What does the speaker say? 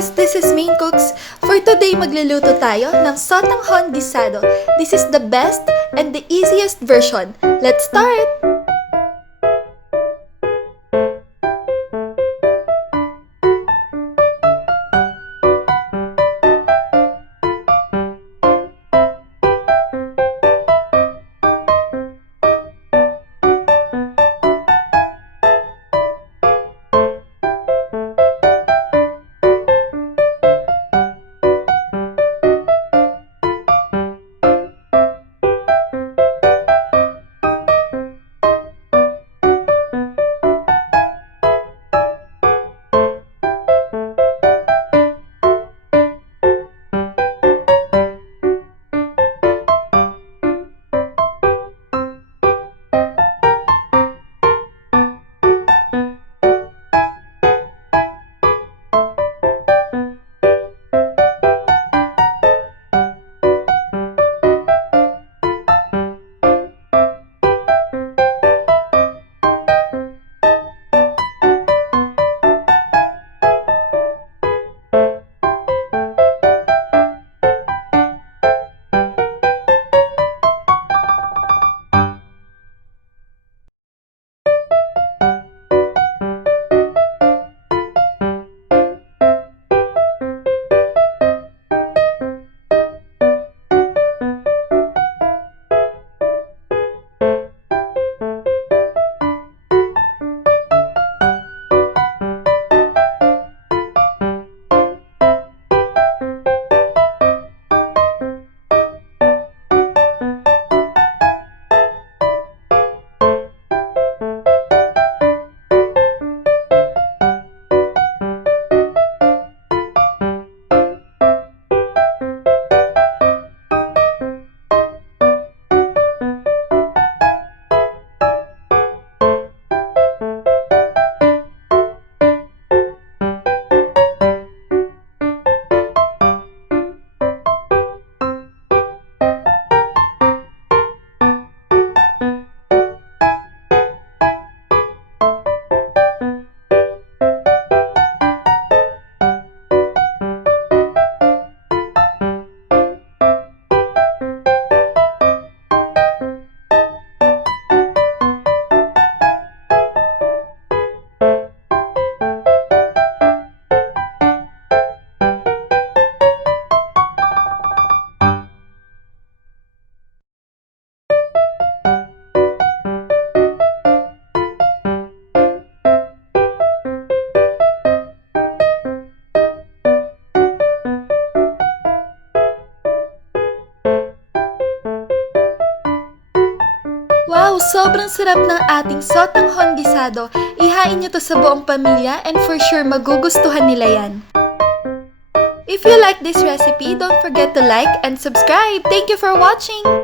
guys! This is Maine Cooks. For today, magluluto tayo ng Sotanghon Guisado. This is the best and the easiest version. Let's start! Wow! Sobrang sarap ng ating Sotanghon Guisado. Ihain nyo to sa buong pamilya and for sure magugustuhan nila yan. If you like this recipe, don't forget to like and subscribe. Thank you for watching!